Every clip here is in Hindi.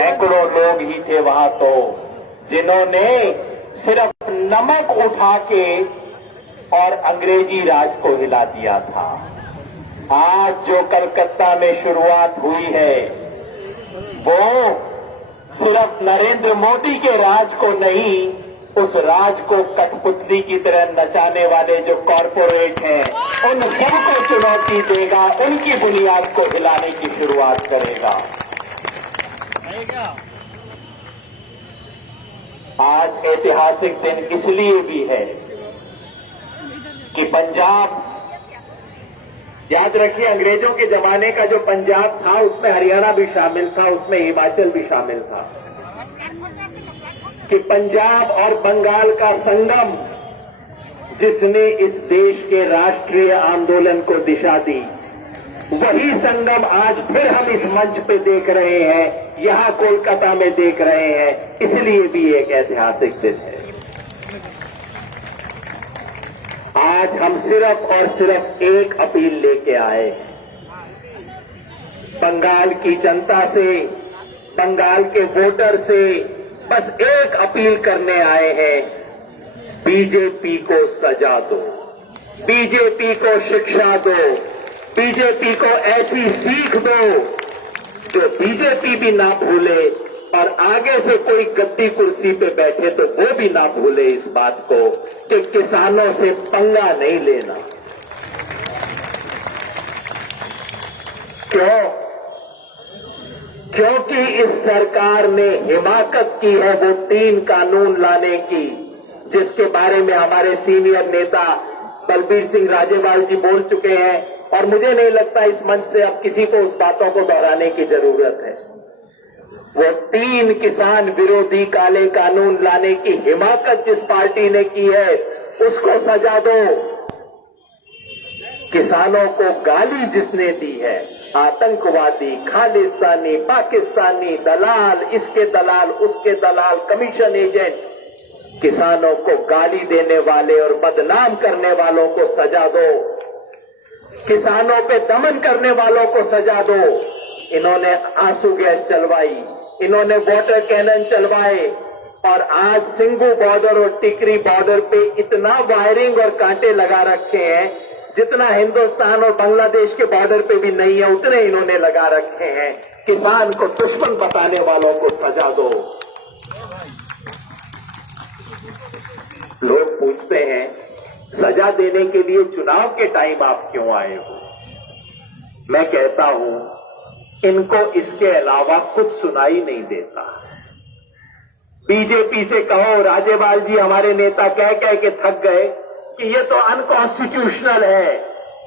सैकड़ों लोग ही थे वहां तो जिन्होंने सिर्फ नमक उठा के और अंग्रेजी राज को हिला दिया था। आज जो कलकत्ता में शुरुआत हुई है वो सिर्फ नरेंद्र मोदी के राज को नहीं, उस राज को कठपुतली की तरह नचाने वाले जो कॉरपोरेट हैं उन सबको चुनौती देगा, उनकी बुनियाद को हिलाने की शुरुआत करेगा। आज ऐतिहासिक दिन इसलिए भी है कि पंजाब, याद रखिए अंग्रेजों के जमाने का जो पंजाब था उसमें हरियाणा भी शामिल था, उसमें हिमाचल भी शामिल था, कि पंजाब और बंगाल का संगम जिसने इस देश के राष्ट्रीय आंदोलन को दिशा दी, वही संगम आज फिर हम इस मंच पे देख रहे हैं, यहां कोलकाता में देख रहे हैं, इसलिए भी एक ऐतिहासिक दिन है। आज हम सिर्फ और सिर्फ एक अपील लेके आए बंगाल की जनता से, बंगाल के वोटर से, बस एक अपील करने आए हैं, बीजेपी को सजा दो, बीजेपी को शिक्षा दो, बीजेपी को ऐसी सीख दो जो बीजेपी भी ना भूले और आगे से कोई गद्दी कुर्सी पे बैठे तो वो भी ना भूले इस बात को कि किसानों से पंगा नहीं लेना। क्यों? क्योंकि इस सरकार ने हिमाकत की है वो 3 कानून लाने की, जिसके बारे में हमारे सीनियर नेता बलबीर सिंह राजेवाल जी बोल चुके हैं और मुझे नहीं लगता इस मंच से अब किसी को उस बातों को दोहराने की जरूरत है। वो 3 किसान विरोधी काले कानून लाने की हिमाकत जिस पार्टी ने की है उसको सजा दो। किसानों को गाली जिसने दी है, आतंकवादी, खालिस्तानी, पाकिस्तानी, दलाल, इसके दलाल, उसके दलाल, कमीशन एजेंट, किसानों को गाली देने वाले और बदनाम करने वालों को सजा दो, किसानों पे दमन करने वालों को सजा दो। इन्होंने आंसू गैस चलवाई, इन्होंने वाटर कैनन चलवाए और आज सिंघू बॉर्डर और टिकरी बॉर्डर पे इतना वायरिंग और कांटे लगा रखे हैं जितना हिंदुस्तान और बांग्लादेश के बॉर्डर पे भी नहीं है, उतने इन्होंने लगा रखे हैं। किसान को दुश्मन बताने वालों को सजा दो। लोग पूछते हैं सजा देने के लिए चुनाव के टाइम आप क्यों आए हो? मैं कहता हूं इनको इसके अलावा कुछ सुनाई नहीं देता। बीजेपी से कहो, राजेवाल जी हमारे नेता कह कह के थक गए कि ये तो अनकॉन्स्टिट्यूशनल है,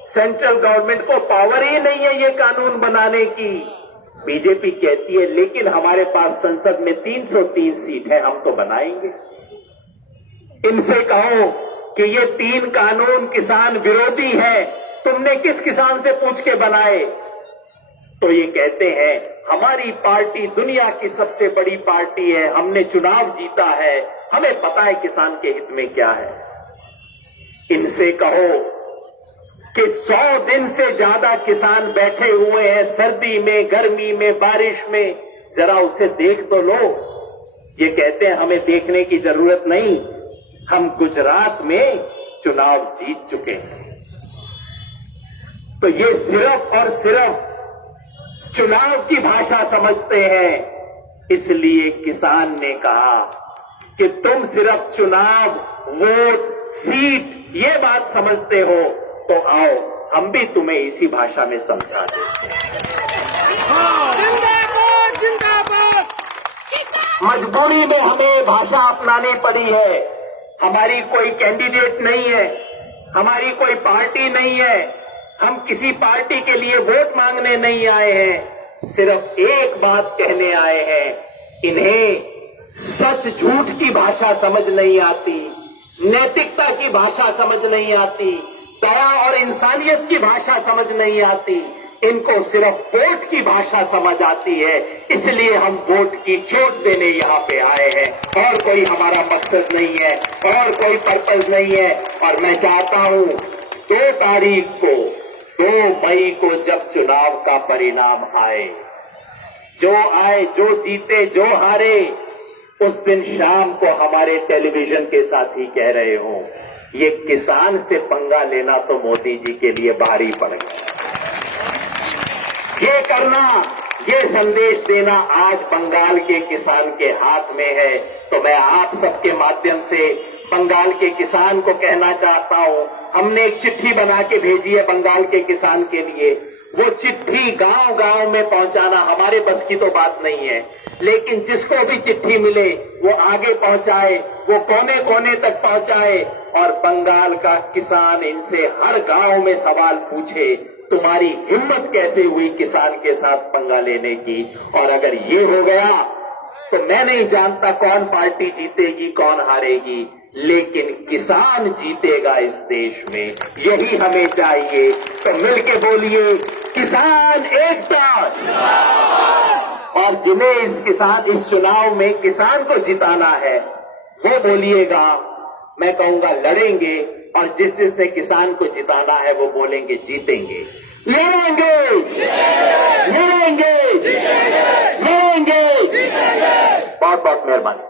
सेंट्रल गवर्नमेंट को पावर ही नहीं है ये कानून बनाने की। बीजेपी कहती है लेकिन हमारे पास संसद में 303 सीट है, हम तो बनाएंगे। इनसे कहो कि ये 3 कानून किसान विरोधी है, तुमने किस किसान से पूछ के बनाए? तो ये कहते हैं हमारी पार्टी दुनिया की सबसे बड़ी पार्टी है, हमने चुनाव जीता है, हमें पता है किसान के हित में क्या है। इनसे कहो कि 100 दिन से ज्यादा किसान बैठे हुए हैं सर्दी में, गर्मी में, बारिश में, जरा उसे देख तो लो। ये कहते हैं हमें देखने की जरूरत नहीं, हम गुजरात में चुनाव जीत चुके हैं। तो ये सिर्फ और सिर्फ चुनाव की भाषा समझते हैं। इसलिए किसान ने कहा कि तुम सिर्फ चुनाव, वोट, सीट ये बात समझते हो तो आओ हम भी तुम्हें इसी भाषा में समझा दें। जिंदाबाद जिंदाबाद। मजबूरी में हमें भाषा अपनानी पड़ी है। हमारी कोई कैंडिडेट नहीं है, हमारी कोई पार्टी नहीं है, हम किसी पार्टी के लिए वोट मांगने नहीं आए हैं, सिर्फ एक बात कहने आए हैं। इन्हें सच झूठ की भाषा समझ नहीं आती, नैतिकता की भाषा समझ नहीं आती, दया और इंसानियत की भाषा समझ नहीं आती, इनको सिर्फ वोट की भाषा समझ आती है। इसलिए हम वोट की चोट देने यहाँ पे आए हैं और कोई हमारा मकसद नहीं है और कोई पर्पज नहीं है। और मैं चाहता हूँ 2 तारीख को, 2 मई को जब चुनाव का परिणाम आए, जो आए, जो जीते, जो हारे, उस दिन शाम को हमारे टेलीविजन के साथी कह रहे हो ये किसान से पंगा लेना तो मोदी जी के लिए भारी पड़ गया। ये करना, ये संदेश देना आज बंगाल के किसान के हाथ में है। तो मैं आप सबके माध्यम से बंगाल के किसान को कहना चाहता हूं, हमने एक चिट्ठी बना के भेजी है बंगाल के किसान के लिए। वो चिट्ठी गांव गांव में पहुंचाना हमारे बस की तो बात नहीं है, लेकिन जिसको भी चिट्ठी मिले वो आगे पहुंचाए, वो कोने कोने तक पहुंचाए और बंगाल का किसान इनसे हर गांव में सवाल पूछे, तुम्हारी हिम्मत कैसे हुई किसान के साथ पंगा लेने की। और अगर ये हो गया तो मैं नहीं जानता कौन पार्टी जीतेगी, कौन हारेगी, लेकिन किसान जीतेगा इस देश में, यही हमें चाहिए। तो मिलके बोलिए किसान एकता। और जिन्हें इस चुनाव में किसान को जिताना है वो बोलिएगा, मैं कहूंगा लड़ेंगे, और जिसने किसान को जिताना है वो बोलेंगे जीतेंगे। लड़ेंगे, लड़ेंगे, लड़ेंगे। बहुत बहुत मेहरबानी।